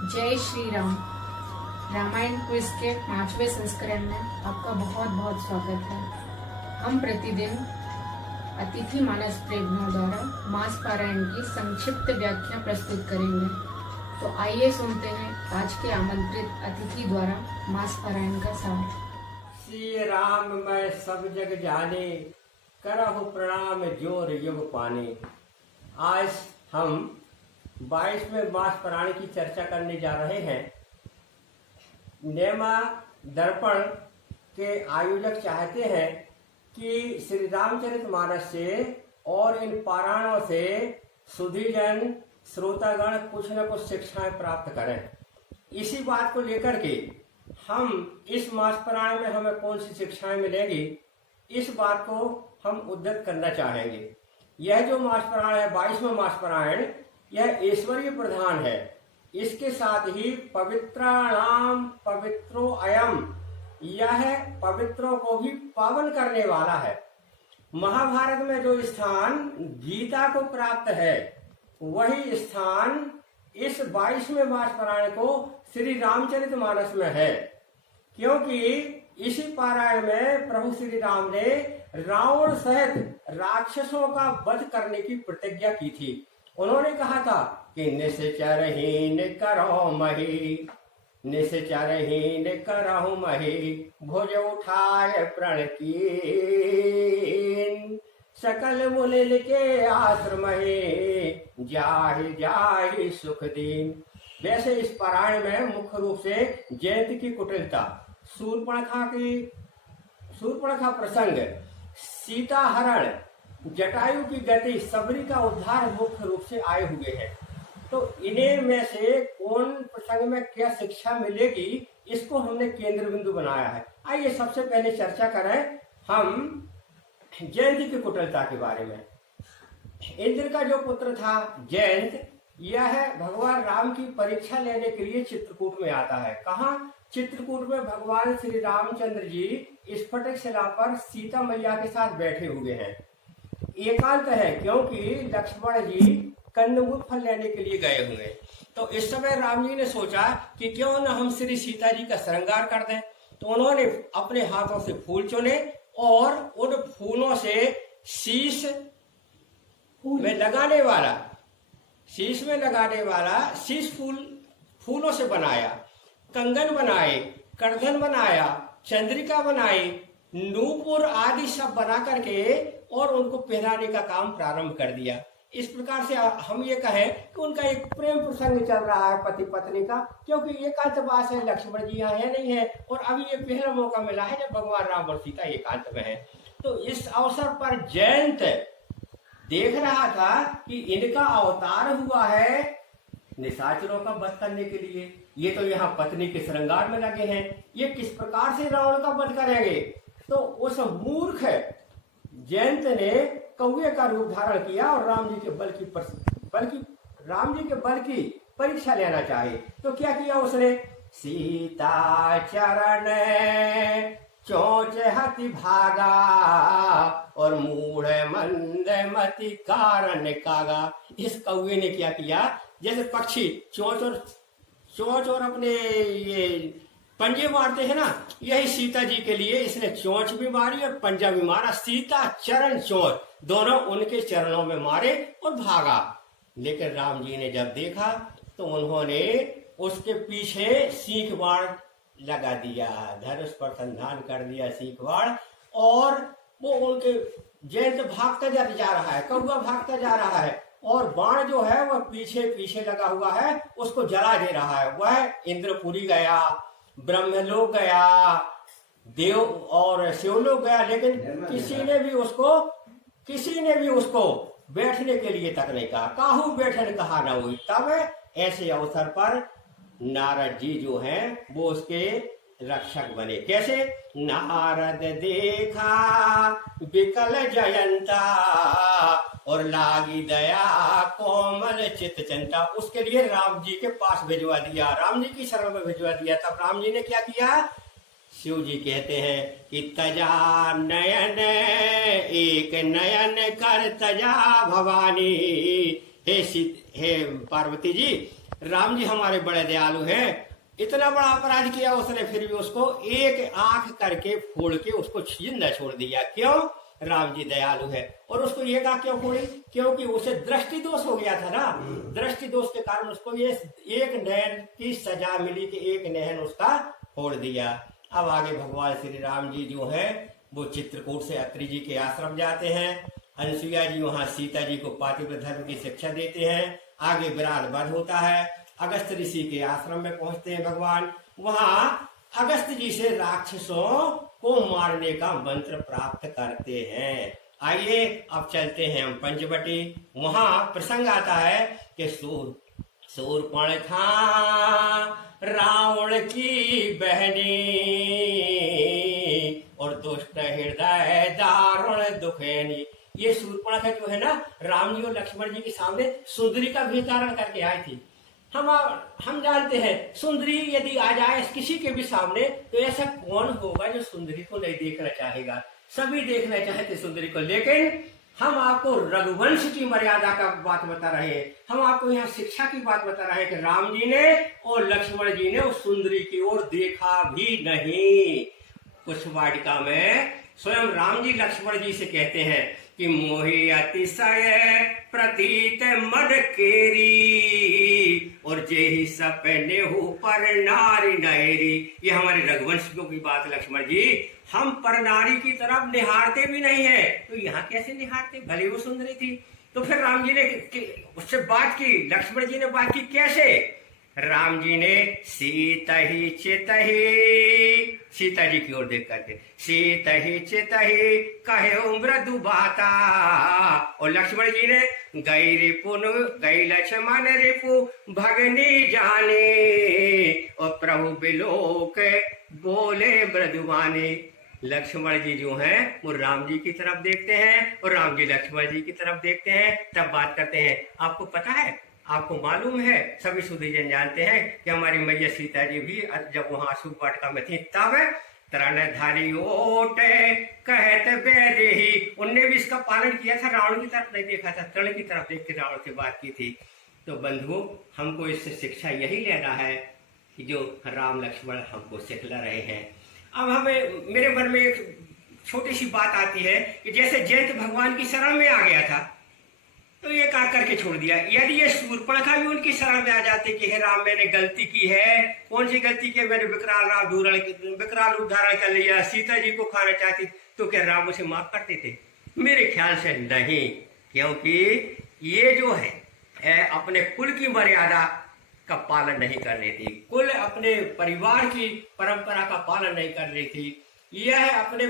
जय श्री राम। रामायण क्विज के 5वें संस्करण में आपका बहुत बहुत स्वागत है। हम प्रतिदिन अतिथि मानस प्रेमियों द्वारा मास पारायण की संक्षिप्त व्याख्या प्रस्तुत करेंगे। तो आइए सुनते हैं आज के आमंत्रित अतिथि द्वारा मास पारायण का सार। श्री राम मैं सब जग जाने, करहु प्रणाम जोर युग पाने। आज हम 22वें मास पारायण की चर्चा करने जा रहे हैं। नेमा दर्पण के आयोजक चाहते हैं कि श्री रामचरितमानस से और इन पारायणों से सुधीजन श्रोतागण कुछ न कुछ शिक्षाएं प्राप्त करें। इसी बात को लेकर के हम इस मास पारायण में हमें कौन सी शिक्षाएं मिलेगी, इस बात को हम उद्धत करना चाहेंगे। यह जो मास पारायण है 22वां मास पारायण, यह ईश्वरीय प्रधान है। इसके साथ ही पवित्राणाम पवित्रो अयम, यह पवित्रों को भी पावन करने वाला है। महाभारत में जो स्थान गीता को प्राप्त है, वही स्थान इस 22वें मास पारायण को श्री रामचरितमानस में है। क्योंकि इसी पारायण में प्रभु श्री राम ने रावण सहित राक्षसों का वध करने की प्रतिज्ञा की थी। उन्होंने कहा था कि निश्चरहीन करो मही, निश्चरहीन करहु मही, भुज उठाए प्रण कीन, सकल मुनिल के आश्रम जाहि जाहि सुख दीन। वैसे इस पारायण में मुख्य रूप से जयंती की कुटिलता, शूर्पणखा प्रसंग, सीता हरण, जटायु की गति, सबरी का उद्धार मुख्य रूप से आए हुए हैं। तो इन्हें में से कौन प्रसंग में क्या शिक्षा मिलेगी, इसको हमने केंद्र बिंदु बनाया है। आइए सबसे पहले चर्चा करें हम जयंत की कुटिलता के बारे में। इंद्र का जो पुत्र था जयंत, यह भगवान राम की परीक्षा लेने के लिए चित्रकूट में आता है। कहाँ? चित्रकूट में भगवान श्री रामचंद्र जी स्फटिक शिला पर सीता मैया के साथ बैठे हुए हैं। एकांत है, क्योंकि लक्ष्मण जी कंदमूल फल लेने के लिए गए हुए। तो इस समय राम जी ने सोचा कि क्यों न हम श्री सीता जी का श्रृंगार कर दें। तो उन्होंने अपने हाथों से फूल चुने और उन फूलों से शीश में लगाने वाला शीश फूलों से बनाया, कंगन बनाए, करधन बनाया, चंद्रिका बनाई, नूपुर आदि सब बना करके और उनको पहनाने का काम प्रारंभ कर दिया। इस प्रकार से हम ये कहें कि उनका एक प्रेम प्रसंग चल रहा है पति पत्नी का, क्योंकि एकांतवास है, लक्ष्मण जी यहाँ है नहीं है और अभी ये पहला मौका मिला है जब भगवान राम और सीता एकांत में है। तो इस अवसर पर जयंत देख रहा था कि इनका अवतार हुआ है निशाचरों का वध करने के लिए। ये तो यहाँ पत्नी के श्रृंगार में लगे हैं, ये किस प्रकार से रावण का वध करेंगे। तो उस मूर्ख जयंत ने कौवे का रूप धारण किया और राम जी के बल की परीक्षा लेना चाहे। तो क्या किया उसने? सीता चरण चोंच हति भागा और मूढ़ मंद मति कारण कागा। इस कौवे ने क्या किया? जैसे पक्षी चोंच और अपने ये पंजे मारते हैं ना, यही सीता जी के लिए इसने चोंच भी मारी और पंजा भी मारा। सीता चरण चोंच दोनों उनके चरणों में मारे और भागा। लेकिन राम जी ने जब देखा तो उन्होंने उसके पीछे सीख बाण लगा दिया, धनुष पर संधान कर दिया सीख बाण, और वो उनके जयंत भागता जा रहा है, कौवा भागता जा रहा है और बाण जो है वह पीछे पीछे लगा हुआ है, उसको जला दे रहा है। वह इंद्रपुरी गया, ब्रह्मलोक गया, देव और शिवलोक गया, लेकिन किसी ने भी उसको बैठने के लिए तक नहीं कहा। काहू बैठन कहा न हुई। तब ऐसे अवसर पर नारद जी जो हैं वो उसके रक्षक बने। कैसे? नारद देखा विकल जयंता और लागी दया कोमल चित चंता। उसके लिए राम जी के पास भिजवा दिया, राम जी की शरण में भिजवा दिया। तब राम जी ने क्या किया? शिव जी कहते हैं कि तजा नयन एक नयन कर तजा भवानी। हे पार्वती जी, राम जी हमारे बड़े दयालु हैं, इतना बड़ा अपराध किया उसने, फिर भी उसको एक आंख करके फोड़ के उसको जिंदा छोड़ दिया। क्यों? राम जी दयालु है। और उसको ये कहा क्यों फोड़ी? क्योंकि उसे दृष्टि दोष हो गया था ना, दृष्टि दोष के कारण उसको ये एक नयन की सजा मिली कि एक नयन उसका फोड़ दिया। अब आगे भगवान श्री राम जी जो है वो चित्रकूट से अत्रि जी के आश्रम जाते हैं। अनसुईया जी वहां सीता जी को पातिव्रत्य धर्म की शिक्षा देते हैं। आगे विराट वध होता है। अगस्त ऋषि के आश्रम में पहुंचते हैं भगवान। वहां अगस्त जी से राक्षसों को मारने का मंत्र प्राप्त करते हैं। आइए अब चलते हैं हम पंचवटी। वहां प्रसंग आता है कि शूर्पणखा रावण की बहनी और दुष्ट हृदय दारुण दुखेनी। ये शूर्पणखा जो है ना, राम जी और लक्ष्मण जी के सामने सुंदरी का भेष धारण करके आई थी। हम जानते हैं सुंदरी यदि आ जाए किसी के भी सामने तो ऐसा कौन होगा जो सुंदरी को नहीं देखना चाहेगा? सभी देखना चाहते सुंदरी को। लेकिन हम आपको रघुवंश की मर्यादा का बात बता रहे हैं, हम आपको यहाँ शिक्षा की बात बता रहे हैं कि राम जी ने और लक्ष्मण जी ने उस सुंदरी की ओर देखा भी नहीं। कुछ वाटिका में स्वयं राम जी लक्ष्मण जी से कहते हैं कि मोहि अतिशय प्रतीत मद केरी और जेहि सपने हो पर नारी नहरी। ये हमारे रघुवंशियों की बात लक्ष्मण जी, हम पर नारी की तरफ निहारते भी नहीं है, तो यहाँ कैसे निहारते? भले वो सुंदरी थी। तो फिर राम जी ने उससे बात की, लक्ष्मण जी ने बात की कैसे? राम जी ने सीता ही सीता जी की ओर देख करके सीता ही कहे मृदु बाता। और लक्ष्मण जी ने गई लक्ष्मण रिपु भगनी जाने और प्रभु बिलोक बोले मृदुवाने। लक्ष्मण जी जो हैं वो राम जी की तरफ देखते हैं और राम जी लक्ष्मण जी की तरफ देखते हैं, तब बात करते हैं। आपको पता है, आपको मालूम है, सभी सुधीजन जानते हैं कि हमारी मैया सीता जी भी जब वहां अशोक वाटिका में थी तब तरणधारी ओट कहते बेदेही, उनने भी इसका पालन किया था, रावण की तरफ नहीं देखा था, तरण की तरफ देख के रावण से बात की थी। तो बंधुओं, हमको इससे शिक्षा यही लेना है कि जो राम लक्ष्मण हमको सिखला रहे हैं। अब हमें मेरे मन में एक छोटी सी बात आती है कि जैसे जयंत भगवान की शरण में आ गया था तो ये कहा करके छोड़ दिया। यदि ये शूर्पणखा भी उनकी शरण में आ जाते कि हे राम मैंने गलती की है, कौन सी गलती की? मैंने विकराल रूप धारण कर लिया, सीता जी को खाना चाहती, तो क्या राम उसे माफ करते थे? मेरे ख्याल से नहीं, क्योंकि ये जो है अपने कुल की मर्यादा का पालन नहीं कर रही थी, कुल अपने परिवार की परंपरा का पालन नहीं कर रही थी, यह अपने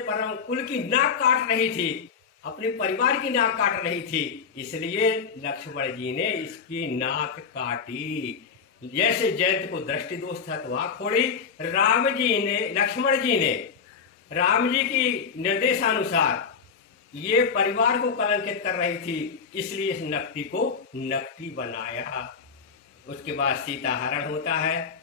कुल की नाक काट रही थी, अपने परिवार की नाक काट रही थी, इसलिए लक्ष्मण जी ने इसकी नाक काटी। जैसे जयंत को दृष्टि दोष था तो आंख फोड़ी, लक्ष्मण जी ने राम जी की निर्देशानुसार ये परिवार को कलंकित कर रही थी, इसलिए इस नकटी को नकटी बनाया। उसके बाद सीता हरण होता है।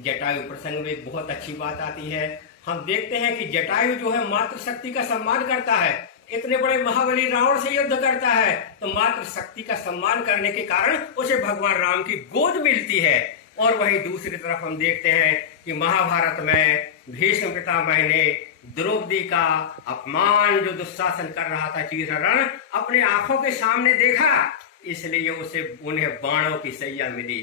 जटायु प्रसंग में एक बहुत अच्छी बात आती है। हम देखते हैं कि जटायु जो है मातृशक्ति का सम्मान करता है, इतने बड़े महाबली रावण से युद्ध करता है, तो मातृशक्ति का सम्मान करने के कारण उसे भगवान राम की गोद मिलती है। और वहीं दूसरी तरफ हम देखते हैं कि महाभारत में भीष्म पितामह ने द्रौपदी का अपमान जो दुशासन कर रहा था चीरहरण अपने आंखों के सामने देखा, इसलिए उन्हें बाणों की सैया मिली।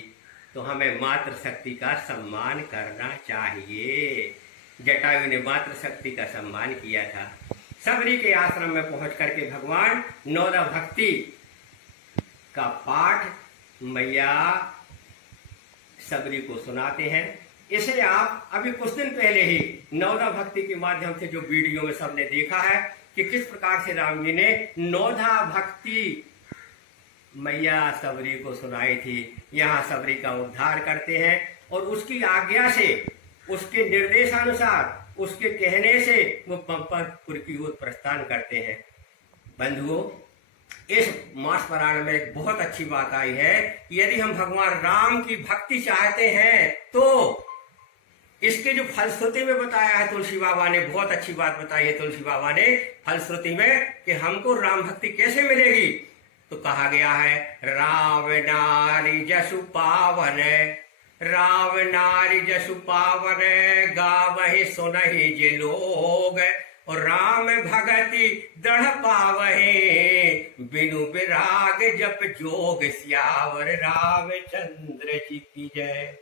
तो हमें मातृशक्ति का सम्मान करना चाहिए। जटायु ने मातृशक्ति का सम्मान किया था। सबरी के आश्रम में पहुंच करके भगवान नौदा भक्ति का पाठ मैया सबरी को सुनाते हैं। इसे आप अभी कुछ दिन पहले ही नौदा भक्ति के माध्यम से जो वीडियो में सबने देखा है कि किस प्रकार से राम जी ने नौदा भक्ति मैया सबरी को सुनाई थी। यहाँ सबरी का उद्धार करते हैं और उसकी आज्ञा से, उसके निर्देशानुसार, उसके कहने से वो पंपरपुर की ओर प्रस्थान करते हैं। बंधुओं, इस मास पुराण में एक बहुत अच्छी बात आई है, यदि हम भगवान राम की भक्ति चाहते हैं तो इसके जो फलश्रुति में बताया है तुलसी बाबा ने, बहुत अच्छी बात बताई है तुलसी बाबा ने फलश्रुति में कि हमको राम भक्ति कैसे मिलेगी। तो तो कहा गया है राम नारी जसु पावन, राम नारी जसु पावन, गावहि सुनहि जे लोग, और राम भगति दृढ़ पावहि, बिनु विराग जप जोग, सियावर रामचंद्र जी की जय।